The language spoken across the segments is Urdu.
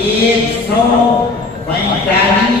145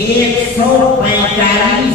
145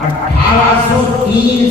1803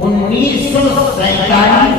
1947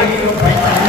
145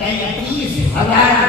33,000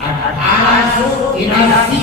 1883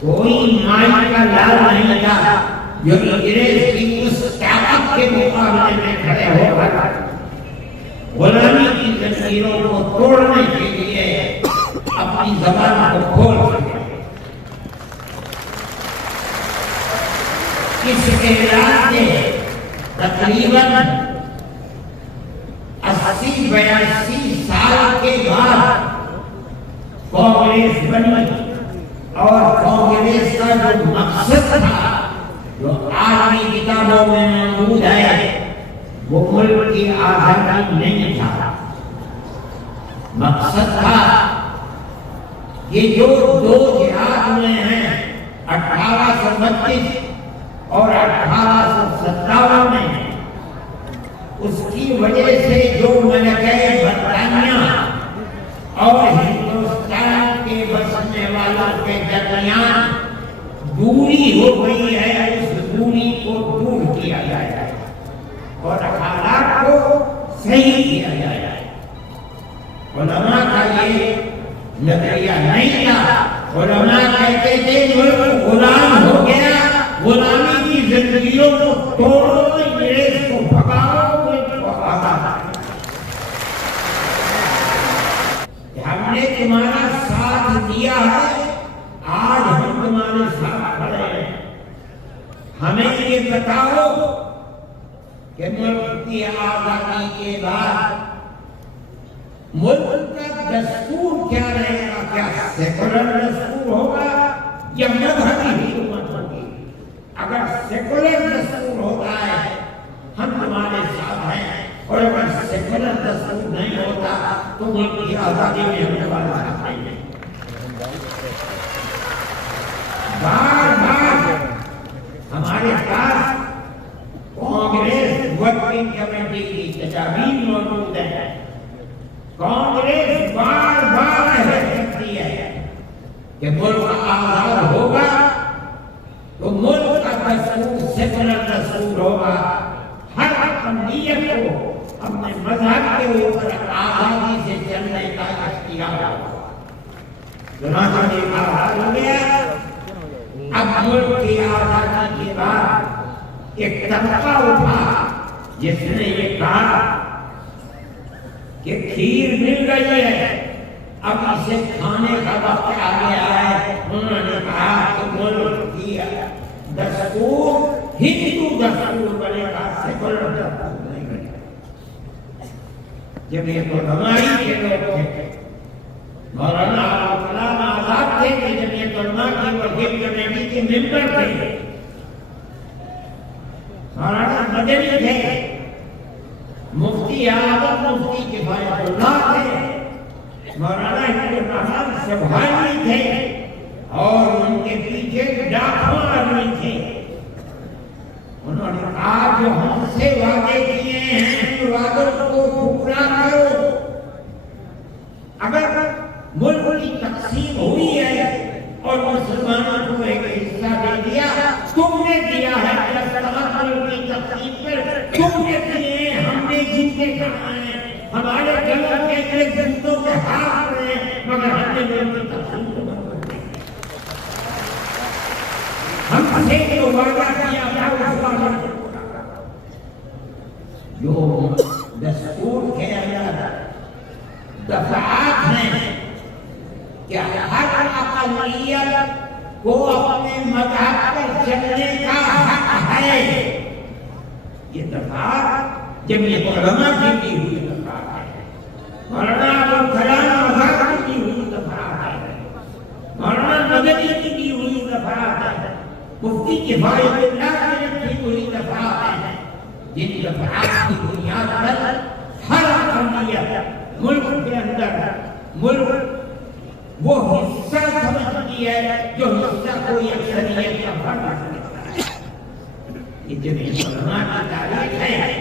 کوئی مائی کا لال نہیں تھا جو انگریز کی اس طاقت کے مقابلے میں کھڑے ہو کر غلامی کی زنجیروں کو توڑنے کے لیے اپنی زبان کو کھول سکے۔ اس اعلان کے تقریباً 80-82 سال کے بعد کانگریس بنی، اور کانگریس کا جو مقصد تھا جو آج بھی کتابوں میں موجود ہے وہ ملک کی آزادی نہیں تھا۔ مقصد تھا یہ جو دو جہاد ہوئے ہیں 1832 اور 1857 میں، اس کی وجہ سے جو ملکہ برطانیہ اور ہندوستان کے بسنے والوں کے درمیان دوری ہو گئی ہے، اس دوری کو دور کیا جائے اور حالات کو صحیح کیا جائے۔ علماء کا یہ نظریہ نہیں تھا۔ علماء کہتے تھے ملک غلام ہو گیا، غلامی کی زنجیروں کو توڑو، انگریز کو بھگاؤ، ملک کو آزاد۔ ہم نے تمہارا ساتھ دیا ہے، آج ہم تمہارے ساتھ کھڑے ہیں۔ ہمیں یہ بتاؤ کہ ملک کی آزادی کے بعد ملک کا دستور کیا رہے گا؟ کیا سیکولر دستور ہوگا یا مذہبی حکومت ہوگی؟ اگر سیکولر دستور ہوتا ہے ہم تمہارے ساتھ ہیں، اور اگر سیکولر دستور نہیں ہوتا تو ملک کی آزادی میں ہم تمہارے ساتھ نہیں ہیں۔ بار بار ہمارے پاس کانگریس ورکنگ کمیٹی کی تجاویز موجود ہے۔ کانگریس بار بار اعلان کرتی ہے کہ ملک آزاد ہوگا تو ملک کا دستور سیکولر دستور ہوگا، ہر اقلیت کو اپنے مذہب کے اوپر آزادی سے چلنے کا اختیار ہوگا۔ چنانچہ یہ آزاد ہو گیا۔ اب ملک کی آزادی کے بعد ایک طبقہ اٹھا جس نے یہ کہا کہ کھیر مل گئی ہے، اب اسے کھانے کا وقت آ گیا ہے۔ انہوں نے کہا کہ ملک کی دستور ہندو دستور بنے گا، سیکولر دستور نہیں بنے گا۔ جب یہ تو ہماری کے لوگ تھے، مولانا کلام آزاد تھے کہ جب یہ علماء کی ورکنگ کمیٹی کے ممبر تھے، مولانا مدنی تھے، مفتی اعظم مفتی کفایت اللہ تھے، مولانا عبدالرحمان سبحانی تھے، اور ان کے پیچھے لاکھوں آدمی تھے۔ انہوں نے کہا جو ہم سے وعدے کیے ہیں وعدوں کو پورا کرو۔ اگر ملک کی تقسیم ہوئی ہے اور مسلمانوں کو ایک حصہ دے دیا، تم نے دیا ہے، ملک کی تقسیم پر تم نے دیے، ہم نے جیتے کہاں ہیں، ہمارے گلوں کے زندوں کے ہاتھ میں، مگر ہم نے ملک کی تقسیم کو بند کر دیا۔ ہم سے جو وعدہ کیا تھا اس وعدہ کو پورا کرو۔ جو دستور کے اندر دفعات ہیں کہ ہر اقلیت کو اپنے مذہب پر چلنے کا حق ہے، یہ دفعات جمعیت علماء کی دی ہوئی دفعات ہے، مولانا ابوالکلام آزاد کی دی ہوئی دفعات ہے، مولانا مدنی کی دی ہوئی دفعات ہے، مفتی کفایت اللہ کی رکھی ہوئی دفعات ہیں، جن دفعات کی بنیاد پر ہر اقلیت ملک کے اندر ملک وہ حصہ سمجھتی ہے جو حصہ کوئی اکثریت کا فرق سمجھتا ہے۔ یہ جمعیت علماء کی تاریخ ہے۔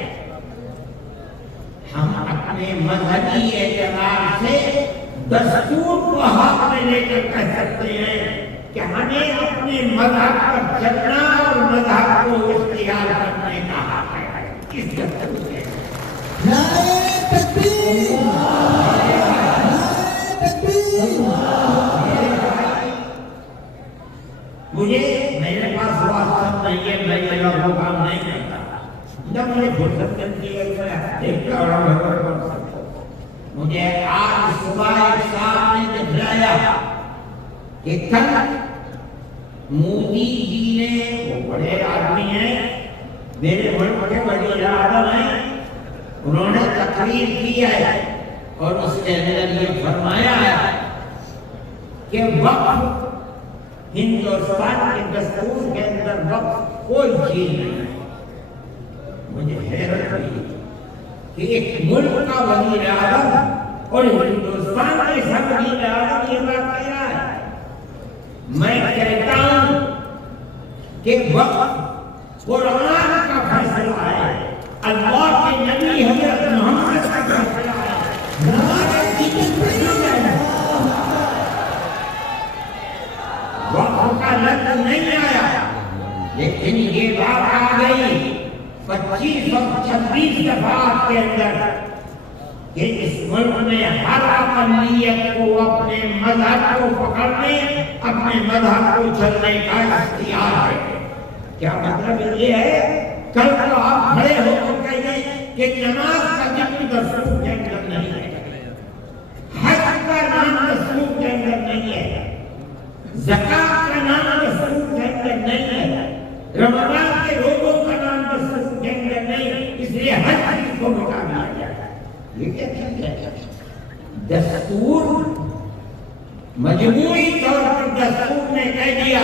ہم اپنے مذہبی اعتبار سے دستور کو ہاتھ میں لے کر کہہ سکتے ہیں کہ ہمیں اپنے مذہب پر چلنا اور مذہب کو اختیار کرنے کا حق ہے۔ اس دستور سے نعرہ تکبیر، نعرہ تکبیر۔ مجھے فرصت ملتی ہے مجھے آج صبح ایک صاحب نے دکھلایا کہ کل مودی جی نے، وہ بڑے آدمی ہیں، میرے ملک کے وزیر اعظم ہیں، انہوں نے تقریر کی ہے اور اس کے اندر یہ فرمایا ہے کہ وقت ہندوستان کے دستور کے اندر وقت کوئی چیز نہیں ہے۔ مجھے حیرت ہوئی کہ ایک ملک کا وزیر اعظم اور ہندوستان کے سب وزیر اعظم یہ بات کہہ رہا ہے۔ میں کہتا ہوں کہ وقت قرآن کا فیصلہ ہے، اللہ کے نبی حضرت محمد کا فیصلہ ہے۔ وقت کا لفظ نہیں آیا، لیکن یہ بات آ گئی 25 اور 26 دفعات کے اندر کہ اس ملک میں ہر اقلیت کو اپنے مذہب کو پکڑنے، اپنے مذہب کو چلنے کا اختیار ہے۔ کیا مطلب یہ ہے؟ کل کو آپ کھڑے ہو کر کہیے کہ نماز کا ذکر دستور کے اندر نہیں ہے، حج کا نام دستور کے اندر نہیں ہے، زکات کا نام دستور کے اندر نہیں ہے، رمضان کے روزوں کا نام دستور کے اندر نہیں، اس لیے ہر چیز کو مٹا دیا جائے۔ یہ کیا چیز ہے؟ دستور مجموعی طور پر دستور نے کہہ دیا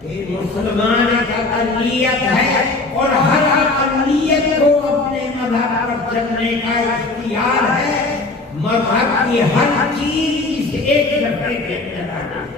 کہ مسلمان ایک اقلیت ہے اور ہر اقلیت کو اپنے مذہب پر چلنے کا اختیار ہے، مذہب کی ہر چیز اس ایک لفظ کے اندر آتی ہے۔